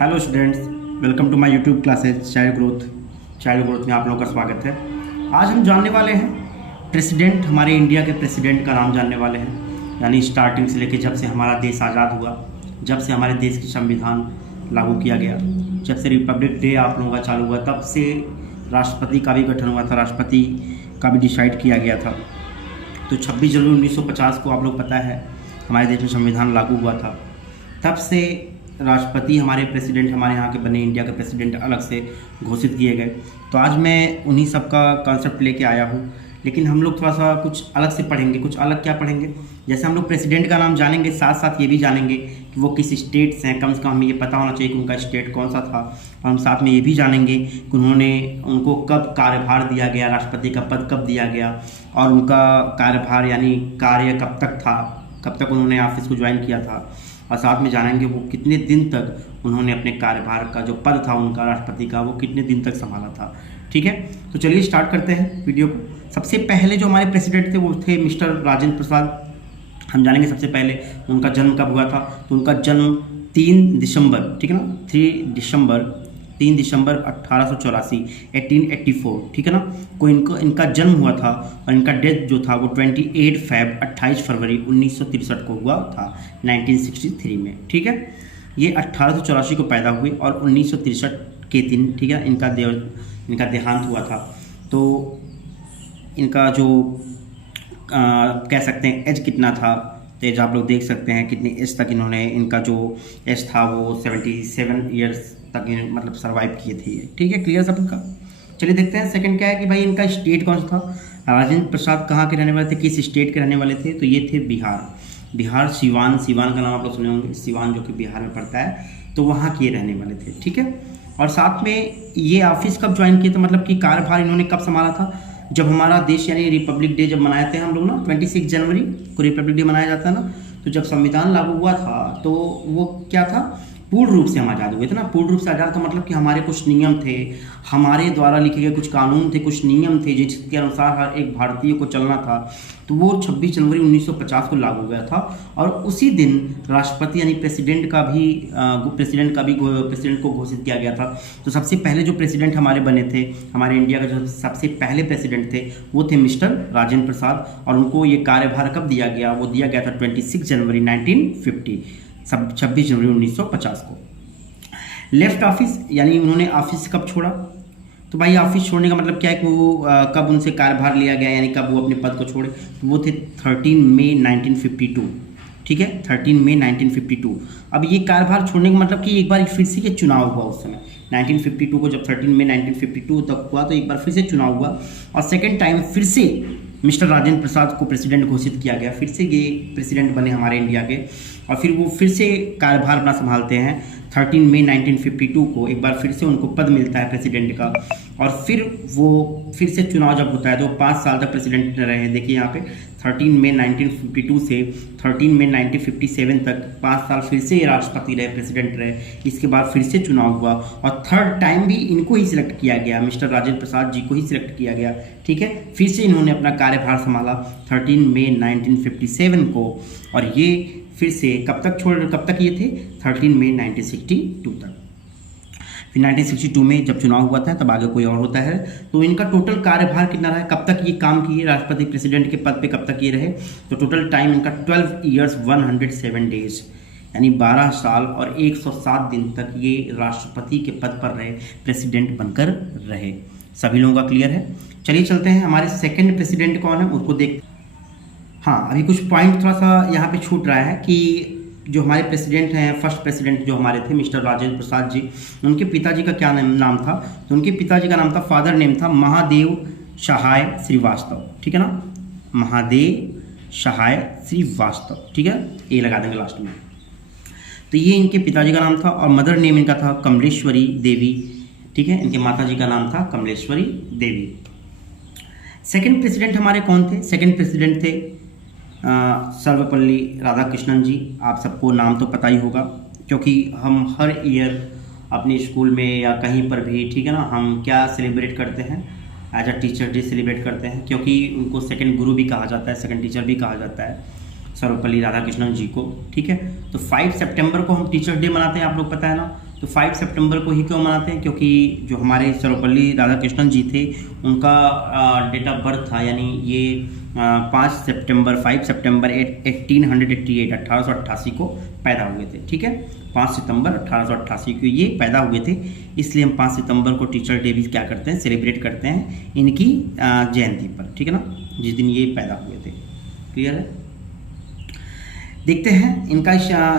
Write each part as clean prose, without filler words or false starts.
Hello students, welcome to my YouTube classes child growth में आप लोगों का स्वागत है। आज हम जानने वाले हैं प्रेसिडेंट, हमारे इंडिया के प्रेसिडेंट का नाम जानने वाले हैं। यानी स्टार्टिंग से लेकर जब से हमारा देश आज़ाद हुआ, जब से हमारे देश की संविधान लागू किया गया, जब से रिपब्लिक डे आप लोगों का चालू हुआ, तब से राष्ट्रपति का भी गठन हुआ था, राष्ट्रपति का भी डिसाइड किया गया था। तो 26 जनवरी 1950 को आप लोग पता है हमारे देश में संविधान लागू हुआ था। तब से राष्ट्रपति हमारे प्रेसिडेंट, हमारे यहाँ के बने इंडिया के प्रेसिडेंट अलग से घोषित किए गए। तो आज मैं उन्हीं सब का कॉन्सेप्ट लेके आया हूँ, लेकिन हम लोग थोड़ा सा कुछ अलग से पढ़ेंगे। कुछ अलग क्या पढ़ेंगे? जैसे हम लोग प्रेसिडेंट का नाम जानेंगे, साथ साथ ये भी जानेंगे कि वो किस स्टेट से हैं। कम से कम हमें ये पता होना चाहिए कि उनका स्टेट कौन सा था। और हम साथ में ये भी जानेंगे कि उनको कब कार्यभार दिया गया, राष्ट्रपति का पद कब दिया गया, और उनका कार्यभार यानी कार्य कब तक था, कब तक उन्होंने ऑफिस को ज्वाइन किया था। और साथ में जानेंगे वो कितने दिन तक उन्होंने अपने कार्यभार का जो पद था उनका राष्ट्रपति का, वो कितने दिन तक संभाला था। ठीक है, तो चलिए स्टार्ट करते हैं वीडियो को। सबसे पहले जो हमारे प्रेसिडेंट थे वो थे मिस्टर राजेंद्र प्रसाद। हम जानेंगे सबसे पहले उनका जन्म कब हुआ था। तो उनका जन्म 3 दिसंबर, ठीक है ना, 3 दिसंबर 1884, 1884, ठीक है ना, को इनका जन्म हुआ था। और इनका डेथ जो था वो 28 फरवरी 1963 को हुआ था, 1963 में। ठीक है, ये 1884 को पैदा हुए और 1963 के दिन, ठीक है, इनका देहांत हुआ था। तो इनका जो कह सकते हैं एज कितना था, तो एज आप लोग देख सकते हैं कितनी एज तक इनका जो एज था वो 77 ईयर्स तक मतलब सर्वाइव किए थे। ठीक है, क्लियर सबका। चलिए देखते हैं सेकंड क्या है कि भाई इनका स्टेट कौन सा था। राजेंद्र प्रसाद कहाँ के रहने वाले थे, किस स्टेट के रहने वाले थे? तो ये थे बिहार, सिवान का नाम आप लोग सुने होंगे, सिवान जो कि बिहार में पड़ता है, तो वहाँ के रहने वाले थे। ठीक है, और साथ में ये ऑफिस कब ज्वाइन किए थे, मतलब कि कार्यभार इन्होंने कब संभाला था? जब हमारा देश यानी रिपब्लिक डे जब मनाए थे हम लोग ना, 26 जनवरी को रिपब्लिक डे मनाया जाता है ना, तो जब संविधान लागू हुआ था तो वो क्या था, पूर्ण रूप से हम आज़ाद हुए थे ना। पूर्ण रूप से आज़ाद का मतलब कि हमारे कुछ नियम थे, हमारे द्वारा लिखे गए कुछ कानून थे, कुछ नियम थे जिसके अनुसार हर एक भारतीय को चलना था। तो वो 26 जनवरी 1950 को लागू हुआ था। और उसी दिन राष्ट्रपति यानी प्रेसिडेंट को घोषित किया गया था। तो सबसे पहले जो प्रेसिडेंट हमारे बने थे, हमारे इंडिया का जो सबसे पहले प्रेसिडेंट थे वो थे मिस्टर राजेंद्र प्रसाद। और उनको ये कार्यभार कब दिया गया? वो दिया गया था 26 जनवरी 1950, 26 जनवरी 1950 को। लेफ्ट ऑफिस यानी उन्होंने ऑफिस कब छोड़ा? तो भाई ऑफिस छोड़ने का मतलब क्या है कि वो कब उनसे कार्यभार लिया गया, यानी कब वो अपने पद को छोड़े? तो वो थे 13 मई 1952। ठीक है, 13 मई 1952। अब ये कार्यभार छोड़ने का मतलब कि एक बार फिर से ये चुनाव हुआ उस समय 1952 को, जब 13 मई 1952 तक हुआ तो एक बार फिर से चुनाव हुआ। और सेकेंड टाइम फिर से मिस्टर राजेंद्र प्रसाद को प्रेसिडेंट घोषित किया गया, फिर से ये प्रेसिडेंट बने हमारे इंडिया के। और फिर वो फिर से कार्यभार अपना संभालते हैं 13 मई 1952 को, एक बार फिर से उनको पद मिलता है प्रेसिडेंट का। और फिर से चुनाव जब होता है तो 5 साल तक प्रेसिडेंट रहे। देखिए यहाँ पे 13 मई 1952 से 13 मई 1957 तक 5 साल फिर से राष्ट्रपति रहे, प्रेसिडेंट रहे। इसके बाद फिर से चुनाव हुआ और थर्ड टाइम भी इनको ही सिलेक्ट किया गया, मिस्टर राजेंद्र प्रसाद जी को ही सिलेक्ट किया गया। ठीक है, फिर से इन्होंने अपना कार्यभार संभाला 13 मई 1957 को। और ये फिर से कब तक ये थे? 13 मई 1962 तक। फिर 1962 में जब चुनाव हुआ था तब आगे कोई और होता है। तो इनका टोटल कार्यभार कितना रहा, कब तक ये काम किए राष्ट्रपति प्रेसिडेंट के पद पे, कब तक ये रहे? तो टोटल टाइम इनका 12 ईयर्स 107 डेज, यानी 12 साल और 107 दिन तक ये राष्ट्रपति के पद पर रहे, प्रेसिडेंट बनकर रहे। सभी लोगों का क्लियर है? चलिए चलते हैं हमारे सेकेंड प्रेसिडेंट कौन है उसको देख। हाँ, अभी कुछ पॉइंट थोड़ा सा यहाँ पे छूट रहा है कि जो हमारे प्रेसिडेंट हैं, फर्स्ट प्रेसिडेंट जो हमारे थे मिस्टर राजेंद्र प्रसाद जी, उनके पिताजी का क्या नाम था? तो उनके पिताजी का नाम था, फादर नेम था महादेव सहाय श्रीवास्तव। ठीक है ना, महादेव सहाय श्रीवास्तव। ठीक है, ये लगा देंगे लास्ट में। तो ये इनके पिताजी का नाम था। और मदर नेम इनका था कमलेश्वरी देवी। ठीक है, इनके माता जी का नाम था कमलेश्वरी देवी। सेकेंड प्रेसिडेंट हमारे कौन थे? सेकेंड प्रेसिडेंट थे सर्वपल्ली राधाकृष्णन जी। आप सबको नाम तो पता ही होगा, क्योंकि हम हर ईयर अपने स्कूल में या कहीं पर भी, ठीक है ना, हम क्या सेलिब्रेट करते हैं? As a teacher day celebrate करते हैं, क्योंकि उनको सेकंड गुरु भी कहा जाता है, सेकंड टीचर भी कहा जाता है सर्वपल्ली राधाकृष्णन जी को। ठीक है, तो 5 सितंबर को हम टीचर डे मनाते हैं, आप लोग पता है ना। तो 5 सितंबर को ही क्यों मनाते हैं? क्योंकि जो हमारे सर्वपल्ली राधाकृष्णन जी थे उनका डेट ऑफ बर्थ था, यानी ये 5 सितंबर 1888 को पैदा हुए थे। ठीक है, 5 सितंबर 1888 को ये पैदा हुए थे, इसलिए हम 5 सितंबर को टीचर डे भी क्या करते हैं, सेलिब्रेट करते हैं इनकी जयंती पर। ठीक है ना, जिस दिन ये पैदा हुए थे। क्लियर है? देखते हैं इनका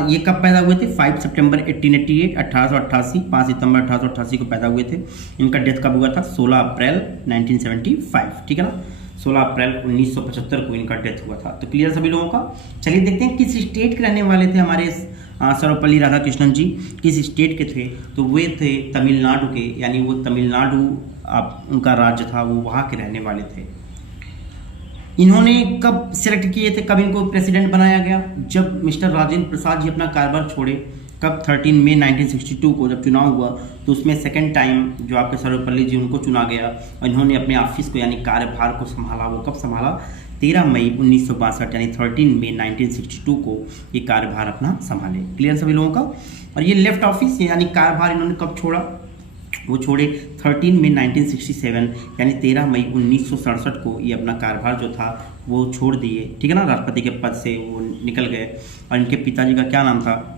ये कब पैदा हुए थे। 5 सितंबर 1888 5 सितंबर 1888 को पैदा हुए थे। इनका डेथ कब हुआ था? 16 अप्रैल 1975। ठीक है ना, 16 अप्रैल 1975 को इनका डेथ हुआ था। तो क्लियर सभी लोगों का। चलिए देखते हैं किस स्टेट के रहने वाले थे हमारे सर्वपल्ली राधाकृष्णन जी, किस स्टेट के थे? तो वे थे तमिलनाडु के, यानी वो तमिलनाडु उनका राज्य था, वो वहाँ के रहने वाले थे। इन्होंने कब सिलेक्ट किए थे, कब इनको प्रेसिडेंट बनाया गया? जब मिस्टर राजेंद्र प्रसाद जी अपना कार्यभार छोड़े। कब? 13 मई 1962 को जब चुनाव हुआ, तो उसमें सेकंड टाइम जो आपके सर्वपल्ली जी उनको चुना गया और इन्होंने अपने ऑफिस को यानी कार्यभार को संभाला। वो कब संभाला? 13 मई 1962 यानी 13 मई 1962 को ये कार्यभार अपना संभाले। क्लियर सभी लोगों का। और ये लेफ्ट ऑफिस यानी कार्यभार इन्होंने कब छोड़ा? वो छोड़े 13 मई 1967 यानी 13 मई 1967 को ये अपना कार्यभार जो था वो छोड़ दिए। ठीक है ना, राष्ट्रपति के पद से वो निकल गए। और इनके पिताजी का क्या नाम था?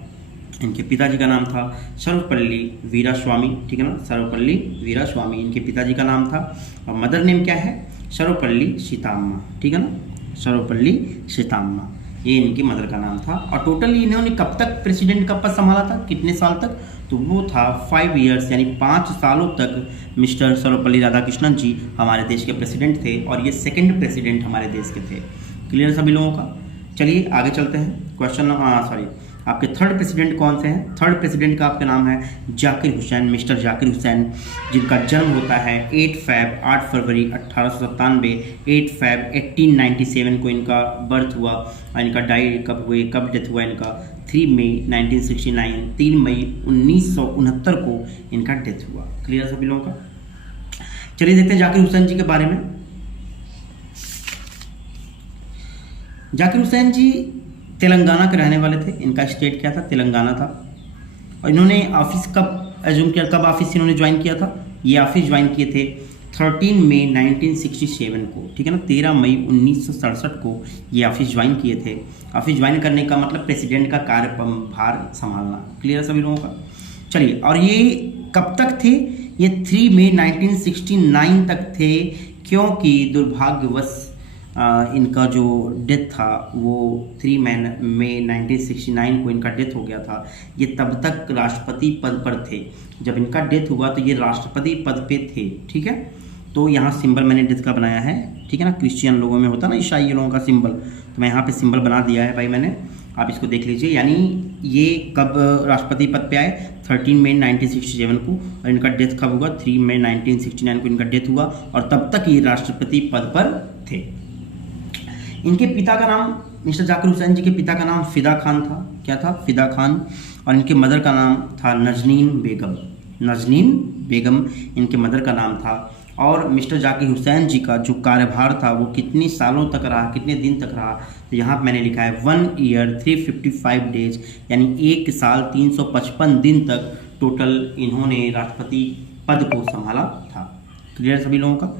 इनके पिताजी का नाम था सर्वपल्ली वीरास्वामी। ठीक है ना, सर्वपल्ली वीरास्वामी इनके पिताजी का नाम था। और मदर नेम क्या है? सर्वपल्ली सीताम्मा। ठीक है ना, सर्वपल्ली सीताम्मा, ये इनकी मदर का नाम था। और टोटली इन्होंने कब तक प्रेसिडेंट का पद संभाला था, कितने साल तक? तो वो था 5 ईयर्स यानी 5 सालों तक मिस्टर सर्वपल्ली राधाकृष्णन जी हमारे देश के प्रेसिडेंट थे और ये सेकंड प्रेसिडेंट हमारे देश के थे। क्लियर सभी लोगों का। चलिए आगे चलते हैं। क्वेश्चन आपके थर्ड प्रेसिडेंट कौन से हैं? थर्ड प्रेसिडेंट का आपका नाम है जाकिर हुसैन, मिस्टर जाकिर हुसैन, जिनका जन्म होता है 8 फरवरी 1897, 8 फरवरी 1897 को इनका बर्थ हुआ। और इनका कब डेथ हुआ इनका? 3 मई 1969, 3 मई 1969 को इनका डेथ हुआ। क्लियर सभी लोगों का। चलिए देखते हैं जाकिर हुसैन जी के बारे में। जाकिर हुसैन जी तेलंगाना के रहने वाले थे। इनका स्टेट क्या था? तेलंगाना था। और इन्होंने ऑफिस कब एज्यूम किया, कब ऑफिस इन्होंने ज्वाइन किया था? ये ऑफिस ज्वाइन किए थे 13 मई 1967 को। ठीक है ना, 13 मई 1967 को ये ऑफिस ज्वाइन किए थे। ऑफिस ज्वाइन करने का मतलब प्रेसिडेंट का कार्यभार संभालना। क्लियर सभी लोगों का। चलिए, और ये कब तक थे? ये 3 मई 1969 तक थे, क्योंकि दुर्भाग्यवश इनका जो डेथ था वो 3 मई 1969 को इनका डेथ हो गया था। ये तब तक राष्ट्रपति पद पर थे। जब इनका डेथ हुआ तो ये राष्ट्रपति पद पे थे। ठीक है, तो यहाँ सिंबल मैंने डेथ का बनाया है। ठीक है ना, क्रिश्चियन लोगों में होता ना ईसाई लोगों का सिंबल, तो मैं यहाँ पे सिंबल बना दिया है भाई मैंने, आप इसको देख लीजिए। यानी ये कब राष्ट्रपति पद पे आए? 13 मई 1967 को। और इनका डेथ कब हुआ? 3 मई 1969 को इनका डेथ हुआ। और तब तक ये राष्ट्रपति पद पर थे। इनके पिता का नाम, मिस्टर जाकिर हुसैन जी के पिता का नाम फिदा खान था। क्या था? फिदा खान। और इनके मदर का नाम था नजनीन बेगम। नजनीन बेगम इनके मदर का नाम था। और मिस्टर जाकिर हुसैन जी का जो कार्यभार था वो कितने सालों तक रहा, कितने दिन तक रहा? तो यहाँ मैंने लिखा है 1 ईयर 355 डेज, यानी 1 साल 355 दिन तक टोटल इन्होंने राष्ट्रपति पद को संभाला था। क्लियर सभी लोगों का।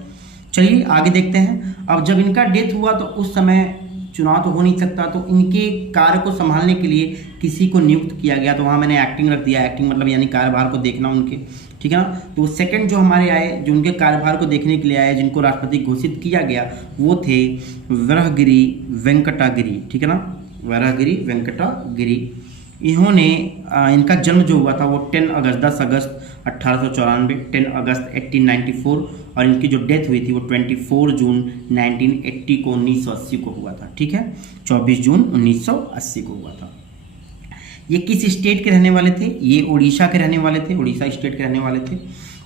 चलिए आगे देखते हैं। अब जब इनका डेथ हुआ तो उस समय चुनाव तो हो नहीं सकता, तो इनके कार्य को संभालने के लिए किसी को नियुक्त किया गया। तो वहाँ मैंने एक्टिंग रख दिया। एक्टिंग मतलब यानी कार्यभार को देखना उनके। ठीक है ना, तो सेकंड जो हमारे आए, जो उनके कार्यभार को देखने के लिए आए, जिनको राष्ट्रपति घोषित किया गया, वो थे वराहगिरी वेंकटागिरी। ठीक है ना, वराहगिरी वेंकटागिरी। इन्होंने इनका जन्म जो हुआ था वो 10 अगस्त 1894, 10 अगस्त 1894। और इनकी जो डेथ हुई थी वो 24 जून 1980 को 1980 को हुआ था। ठीक है, 24 जून 1980 को हुआ था। ये किस स्टेट के रहने वाले थे? ये उड़ीसा के रहने वाले थे, उड़ीसा स्टेट के रहने वाले थे।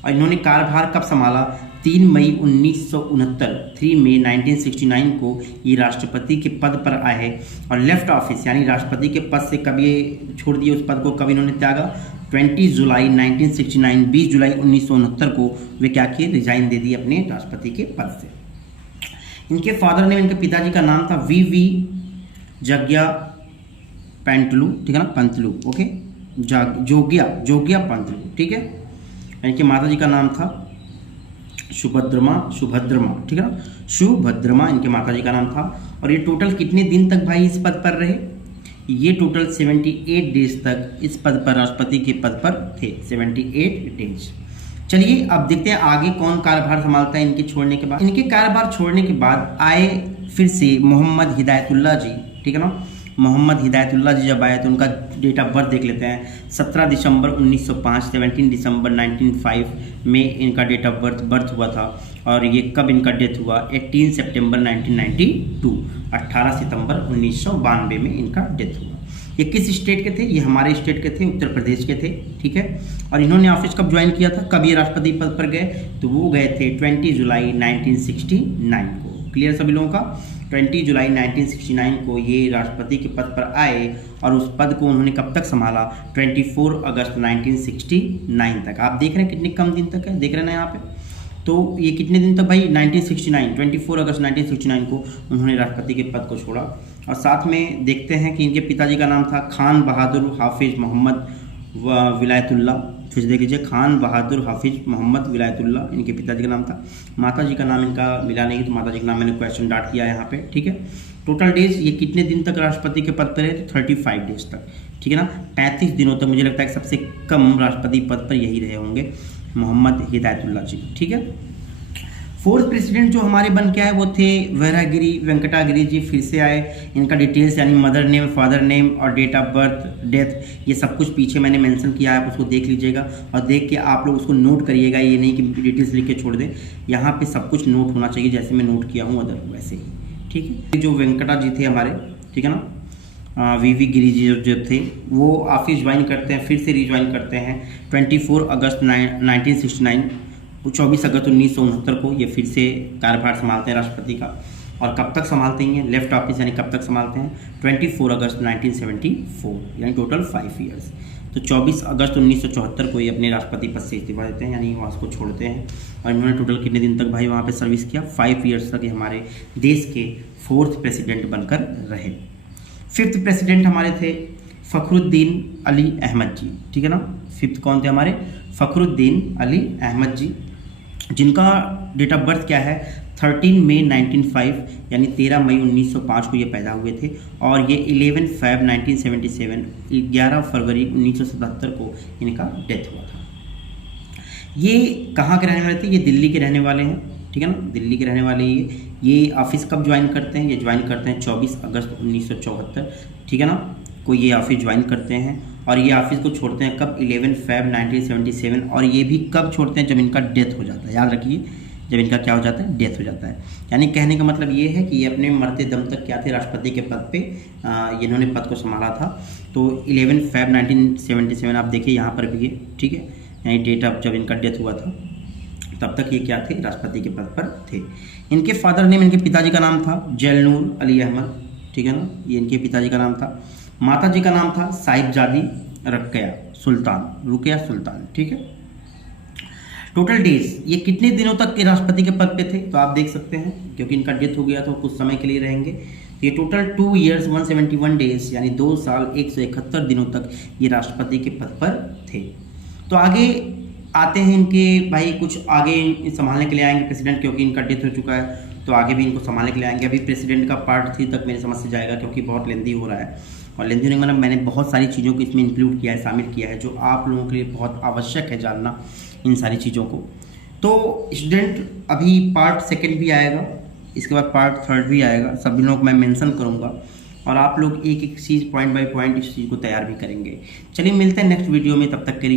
और इन्होंने कार्यभार कब संभाला? 3 मई 1969, 3 मई 1969 को ये राष्ट्रपति के पद पर आए। और लेफ्ट ऑफिस यानी राष्ट्रपति के पद से कब ये छोड़ दिए, उस पद को कब इन्होंने त्यागा? 20 जुलाई 1969, 20 जुलाई 1969 को वे क्या किए? रिजाइन दे दिए अपने राष्ट्रपति के पद से। इनके फादर ने, इनके पिताजी का नाम था वी जग्या पेंटलू। ठीक है ना, पंतलू। ओके, जोगिया पंत, ठीक है। इनकी माता जी का नाम था सुभद्रमा, ठीक है ना, सुभद्रमा इनके माता जी का नाम था। और ये टोटल कितने दिन तक भाई इस पद पर रहे? ये टोटल 78 डेज तक इस पद पर, राष्ट्रपति के पद पर थे, 78 डेज। चलिए अब देखते हैं आगे कौन कार्यभार संभालता है इनके छोड़ने के बाद। इनके कार्यभार छोड़ने के बाद आए फिर से मोहम्मद हिदायतुल्लाह जी, ठीक है ना। मोहम्मद हिदायतुल्लाह जी जब आए तो उनका डेट ऑफ बर्थ देख लेते हैं। 17 दिसंबर 1905, 17 दिसंबर 1905 में इनका डेट ऑफ बर्थ हुआ था। और ये कब इनका डेथ हुआ? 18 सितंबर 1992, 18 सितंबर 1992 में इनका डेथ हुआ। ये किस स्टेट के थे? ये हमारे स्टेट के थे, उत्तर प्रदेश के थे, ठीक है। और इन्होंने ऑफिस कब ज्वाइन किया था, कब ये राष्ट्रपति पद पर गए? तो वो गए थे 20 जुलाई 1969 को। क्लियर सभी लोगों का? 20 जुलाई 1969 को ये राष्ट्रपति के पद पर आए और उस पद को उन्होंने कब तक संभाला? 24 अगस्त 1969 तक। आप देख रहे हैं कितने कम दिन तक है, देख रहे हैं ना यहाँ पे। तो ये कितने दिन तक भाई? 24 अगस्त 1969 को उन्होंने राष्ट्रपति के पद को छोड़ा। और साथ में देखते हैं कि इनके पिताजी का नाम था खान बहादुर हाफिज मोहम्मद विलायतुल्लाह। फिर देख लीजिए, खान बहादुर हाफिज मोहम्मद विलायतुल्लाह इनके पिताजी का नाम था। माता जी का नाम इनका मिला नहीं, तो माता जी का नाम मैंने क्वेश्चन डाट किया यहाँ पे, ठीक है। टोटल डेज ये कितने दिन तक राष्ट्रपति के पद पर रहे? तो 35 डेज तक, ठीक है ना। 35 दिनों तक मुझे लगता है कि सबसे कम राष्ट्रपति पद पर यही रहे होंगे मोहम्मद हिदायतुल्लाह जी, ठीक है। फोर्थ प्रेसिडेंट जो हमारे बन के आए वो थे वैरागिरी वेंकटागिरी जी। फिर से आए। इनका डिटेल्स यानी मदर नेम, फादर नेम और डेट ऑफ बर्थ, डेथ, ये सब कुछ पीछे मैंने मेंशन किया है, आप उसको देख लीजिएगा और देख के आप लोग उसको नोट करिएगा। ये नहीं कि डिटेल्स लिख के छोड़ दें, यहाँ पे सब कुछ नोट होना चाहिए जैसे मैं नोट किया हूँ अदर वैसे ही, ठीक है। जो वेंकटा जी थे हमारे, ठीक है ना, वीवी गिरी जी जो थे वो ऑफिस ज्वाइन करते हैं, फिर से रिज्वाइन करते हैं 24 अगस्त 1969, 24 अगस्त 1969 को ये फिर से कार्यभार संभालते हैं राष्ट्रपति का। और कब तक संभालते हैं? लेफ्ट ऑफिस यानी कब तक संभालते हैं? 24 अगस्त 1974, यानी टोटल 5 ईयर्स। तो 24 अगस्त 1974 को ये अपने राष्ट्रपति पद से इस्तीफा देते हैं, यानी वहाँ उसको छोड़ते हैं। और इन्होंने टोटल कितने दिन तक भाई वहाँ पे सर्विस किया? 5 ईयर्स तक ये हमारे देश के 4th प्रेसिडेंट बनकर रहे। 5th प्रेसिडेंट हमारे थे फ़खरुद्दीन अली अहमद जी, ठीक है ना। 5th कौन थे हमारे? फ़खरुद्दीन अली अहमद जी, जिनका डेट ऑफ बर्थ क्या है? 13 मई 1905, यानी 13 मई 1905 को ये पैदा हुए थे। और ये 11 फरवरी 1977, 11 फरवरी 1977 को इनका डेथ हुआ था। ये कहाँ के रहने वाले थे? ये दिल्ली के रहने वाले हैं, ठीक है ना, दिल्ली के रहने वाले। ये ऑफिस कब ज्वाइन करते हैं? ये ज्वाइन करते हैं 24 अगस्त 1974, ठीक है ना, को ये ऑफिस ज्वाइन करते हैं। और ये ऑफिस को छोड़ते हैं कब? 11 फरवरी 1977। और ये भी कब छोड़ते हैं? जब इनका डेथ हो जाता है, याद रखिए, जब इनका क्या हो जाता है? डेथ हो जाता है। यानी कहने का मतलब ये है कि ये अपने मरते दम तक क्या थे? राष्ट्रपति के पद पे इन्होंने पद को संभाला था। तो 11 फरवरी 1977 आप देखिए यहाँ पर भी है, ठीक है, यानी डेट ऑफ जब इनका डेथ हुआ था तब तक ये क्या थे? राष्ट्रपति के पद पर थे। इनके फादर नेम, इनके पिताजी का नाम था जैनुल अली अहमद, ठीक है ना, ये इनके पिताजी का नाम था। माता जी का नाम था साहिबजादी रुकया सुल्तान, ठीक है। टोटल डेज ये कितने दिनों तक के राष्ट्रपति के पद पे थे? तो आप देख सकते हैं, क्योंकि इनका डेथ हो गया तो कुछ समय के लिए रहेंगे। तो ये टोटल 2 ईयर्स 171 डेज, यानी 2 साल 171 दिनों तक ये राष्ट्रपति के पद पर थे। तो आगे आते हैं इनके भाई, कुछ आगे संभालने के लिए आएंगे प्रेसिडेंट, क्योंकि इनका डेथ हो चुका है तो आगे भी इनको संभालने के लिए आएंगे। अभी प्रेसिडेंट का पार्ट 3 तक मेरी समझ से जाएगा, क्योंकि बहुत लेंदी हो रहा है। और लेंदी होने मतलब मैंने बहुत सारी चीज़ों को इसमें इंक्लूड किया है, शामिल किया है, जो आप लोगों के लिए बहुत आवश्यक है जानना इन सारी चीज़ों को। तो स्टूडेंट अभी पार्ट 2 भी आएगा, इसके बाद पार्ट 3 भी आएगा, सभी लोग मैं मेंशन करूँगा और आप लोग एक एक चीज़ पॉइंट बाय पॉइंट इस चीज़ को तैयार भी करेंगे। चलिए मिलते हैं नेक्स्ट वीडियो में, तब तक के लिए